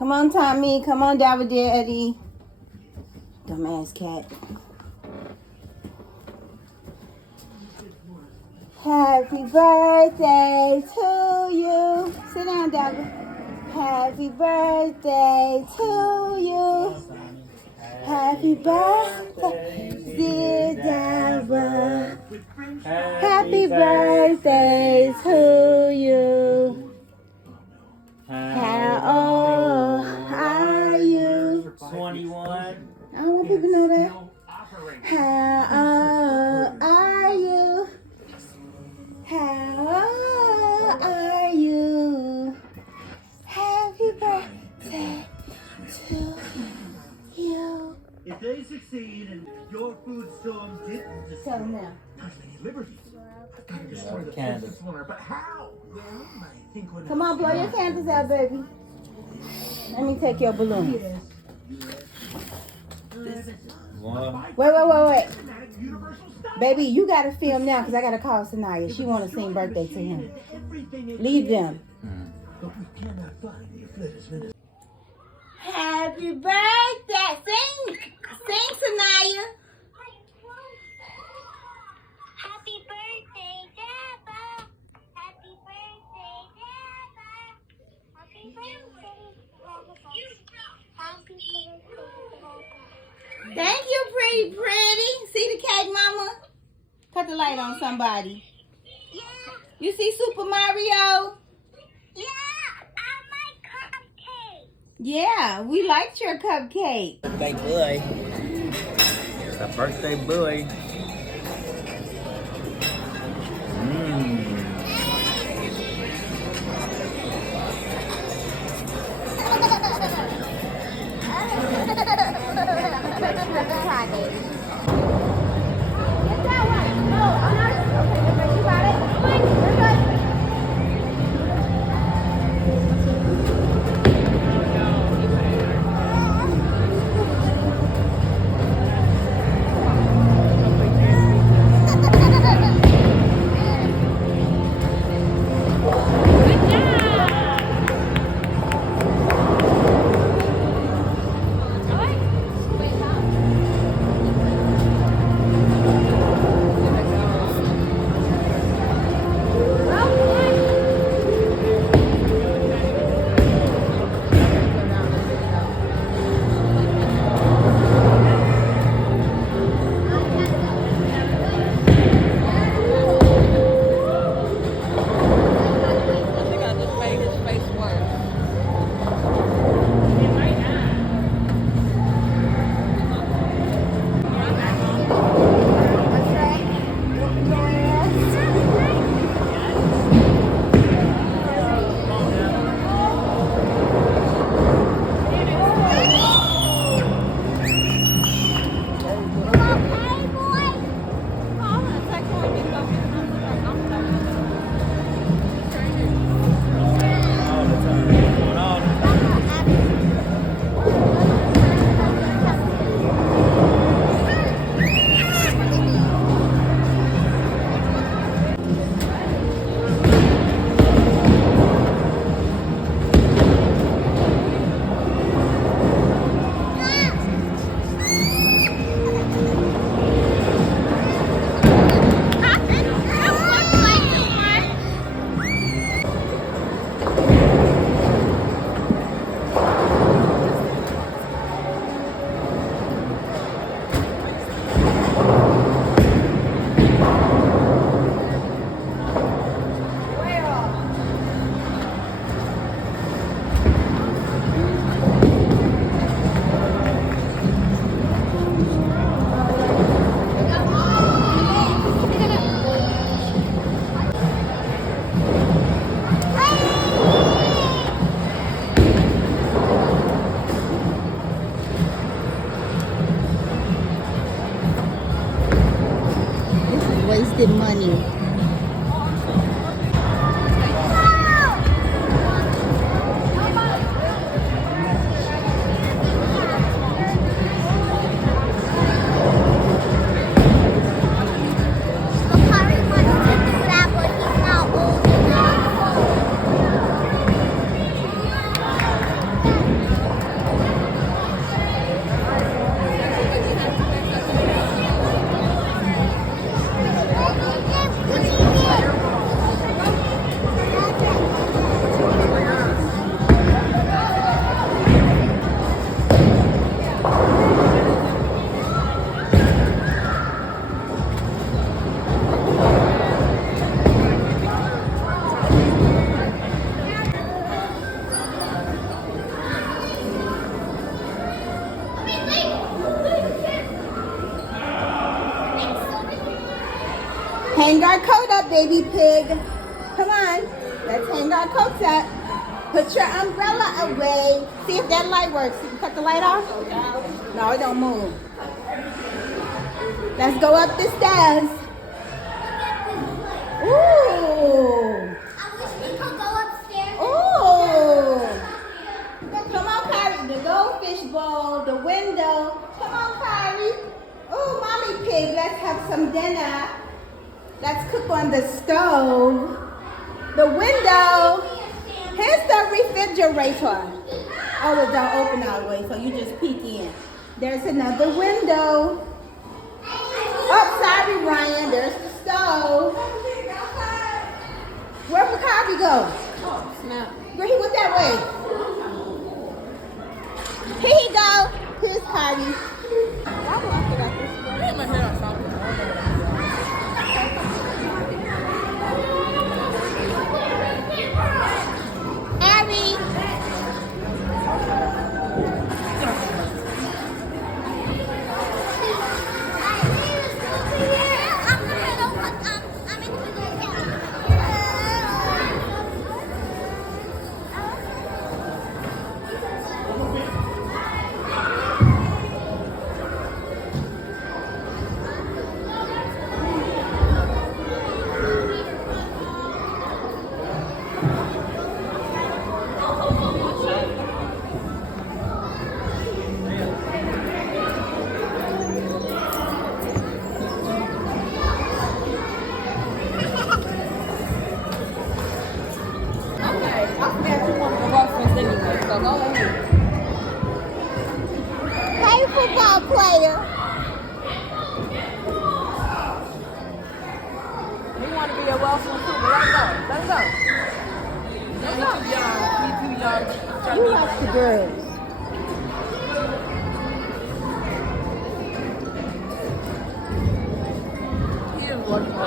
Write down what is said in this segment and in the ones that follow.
Come on, Tommy. Come on, Daddy. Dumbass cat. Happy birthday to you. Sit down, David. Happy birthday to you. Happy birthday, dear David. Happy birthday to you. How old are you? 21. I don't want people to know that. How old are you? How old are you? Happy birthday to you. If they succeed and your food storm didn't Tell them now. touch any liberties, I've got to destroy the Candles. postal swarm. But how? Well, I think when Come on, blow your candles out, baby. Let me take your balloons. One. Wait. Baby, you got to film now because I got to call Sanaya. She want to sing birthday to him. Leave them. But we cannot find the afflicted. Happy birthday. Sing, Sanaya. Happy birthday, Dappa. Happy birthday, Dappa. Happy birthday, Dappa. Happy birthday, Dappa. Thank you, pretty. See the cake, mama? Cut the light on somebody. Yeah, You see Super Mario? yeah, I like cupcakes. Yeah, we liked your cupcake. Birthday boy. It's a birthday boy. Wasted money. hang our coat up, baby pig. Come on. Let's hang our coats up. Put your umbrella away. See if that light works. You can cut the light off? No, it don't move. Let's go up the stairs. Ooh. I wish we could go upstairs. Ooh. Come on, Kyrie. The goldfish bowl, the window. Come on, Kyrie. Ooh, mommy pig, let's have some dinner. Let's cook on the stove. The window. Here's the refrigerator. Oh, it don't open all the way, so you just peek in. There's another window. Oh, sorry, Ryan. There's the stove. Where would Kyrie go? Oh, snap. Where he went that way? Here he go. Here's Kyrie. Why do I feel like this? I hit my head on something. Abby. Hey, football player. We want to be a welcome too, but let's go. Let's go. Let's go. He too young. You watch the girls. He is working on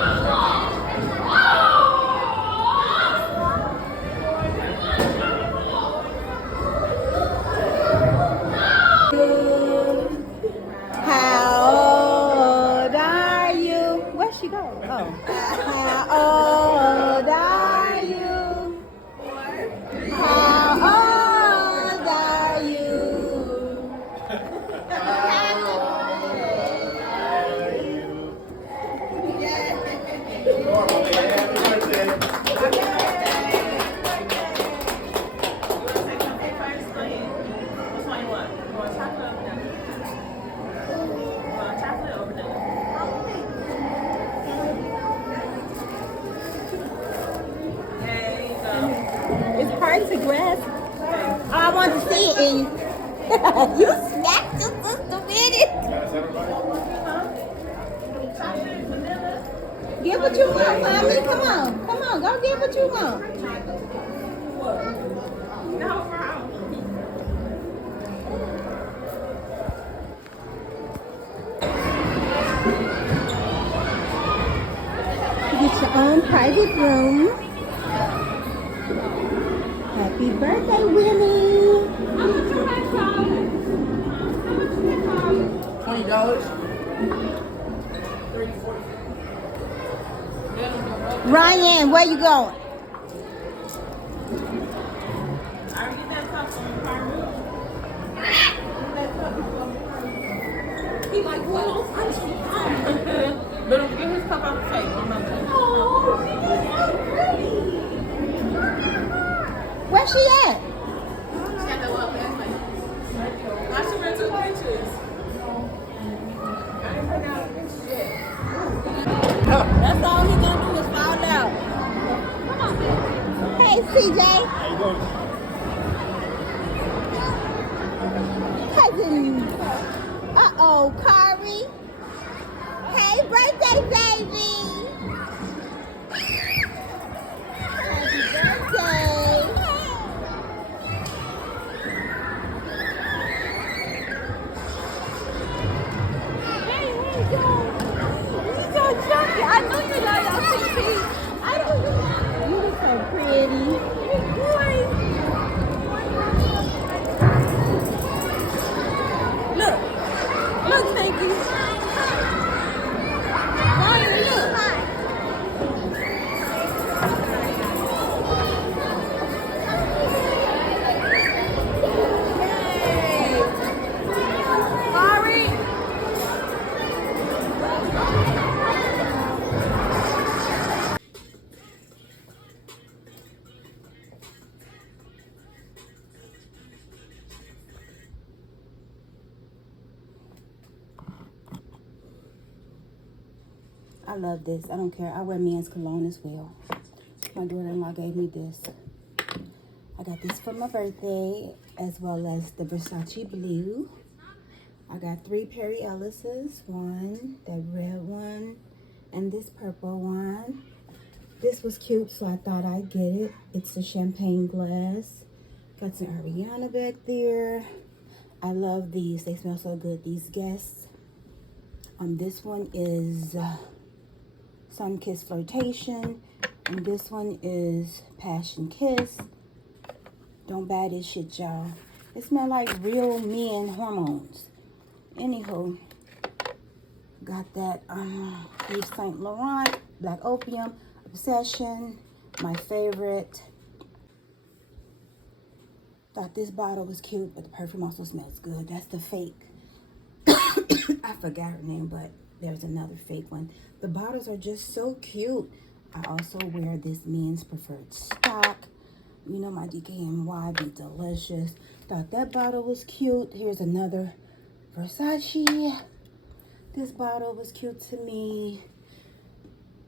How old are you? Where'd she go? Oh. How old are you? How old are you? It's hard to grasp. I want to see it in you. You smacked your sister with it. Get what you want, mommy. Come on. Come on. Go get what you want. Get your own private room. Happy birthday, Winnie. $20. Ryan, where you going? He like, well, don't punch me. Let him get his cup out the face. Where's she at? I should have took pictures. That's all he gonna do is fall out. Hey, CJ. Cousin. Uh-oh, Kari. Hey, birthday, baby. Happy birthday. Hey, where you go? You so chunky. I know you love your TP. I don't know. You look so pretty. Boy. Look, Stinky. Ryan, look. I love this. I don't care. I wear men's cologne as well. My daughter-in-law gave me this. I got this for my birthday, as well as the Versace blue. I got 3 Perry Ellis's. One, that red one, and this purple one. This was cute, so I thought I'd get it. It's a champagne glass. Got some Ariana back there. I love these. They smell so good, these Guests. This one is Sun Kiss Flirtation. And this one is Passion Kiss. Don't buy this shit, y'all. It smells like real men hormones. Anywho, got that Yves Saint Laurent Black Opium Obsession, my favorite. Thought this bottle was cute, but the perfume also smells good. That's the fake. I forgot her name, but there's another fake one. The bottles are just so cute. I also wear this men's preferred stock. You know my DKNY be delicious. Thought that bottle was cute. Here's another Versace. This bottle was cute to me.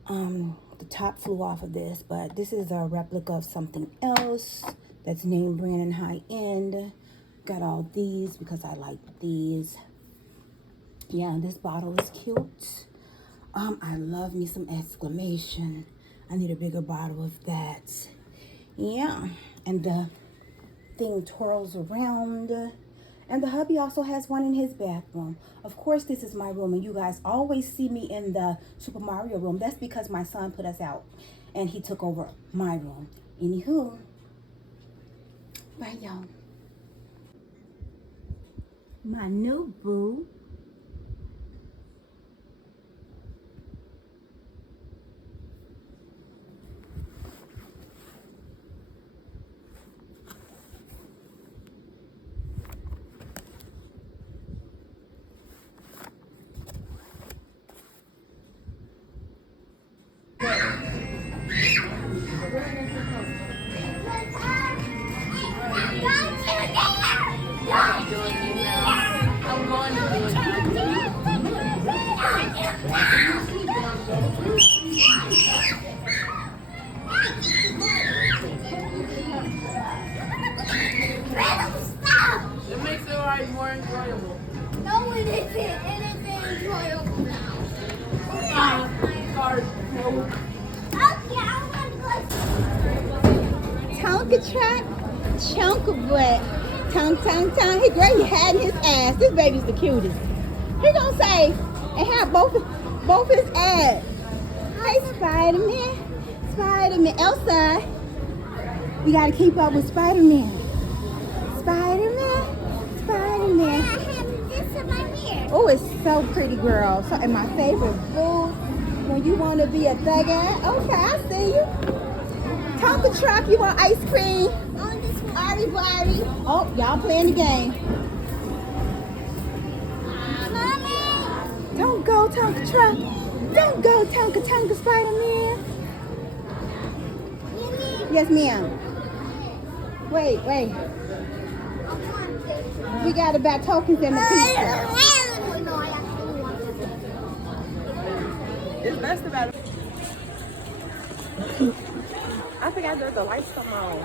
The top flew off of this, but this is a replica of something else that's name brand and high end. Got all these because I like these. Yeah, this bottle is cute. I love me some exclamation. I need a bigger bottle of that. Yeah, and the thing twirls around. And the hubby also has one in his bathroom. Of course, this is my room, and you guys always see me in the Super Mario room. That's because my son put us out, and he took over my room. Anywho, bye, y'all. My new boo. I'm going to do it. It makes the ride more enjoyable. No, it isn't. It isn't enjoyable now. Sorry. Okay, I want to go. Tonka truck, chunk of butt. Tongue, tongue, tongue. He great. He had his ass. This baby's the cutest. He gonna say and have both his ass. Hey, Spider-Man. Spider-Man. Elsa. We gotta keep up with Spider-Man. Spider-Man. Spider-Man. I have this in my ear. Oh, it's so pretty, girl. So, and my favorite boo. When you want to be a thugger. Okay, I see you. Tonka truck. You want ice cream? On this one. Arty. Oh, y'all playing the game. Mommy. Don't go, Tonka truck. Don't go, Tonka Spider-Man. Minnie. Yes, ma'am. Wait. We got to buy tokens in the pizza. No, I actually want this. It's best about it. I forgot that the lights come on.